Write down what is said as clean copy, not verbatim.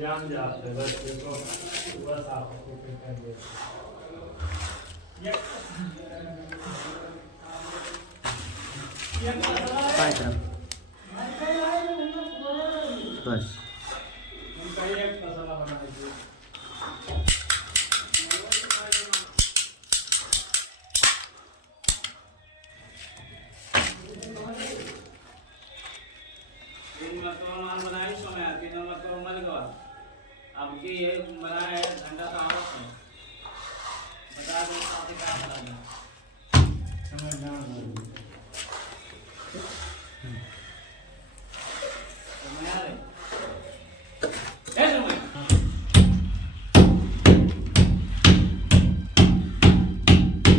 जाम जाते बस देखो बस आपको कर दिया काय करा बस मसाला बनायचे अब की ये बना है ठंडा तो आवश्यक है बता दो क्या बनाना समझ ना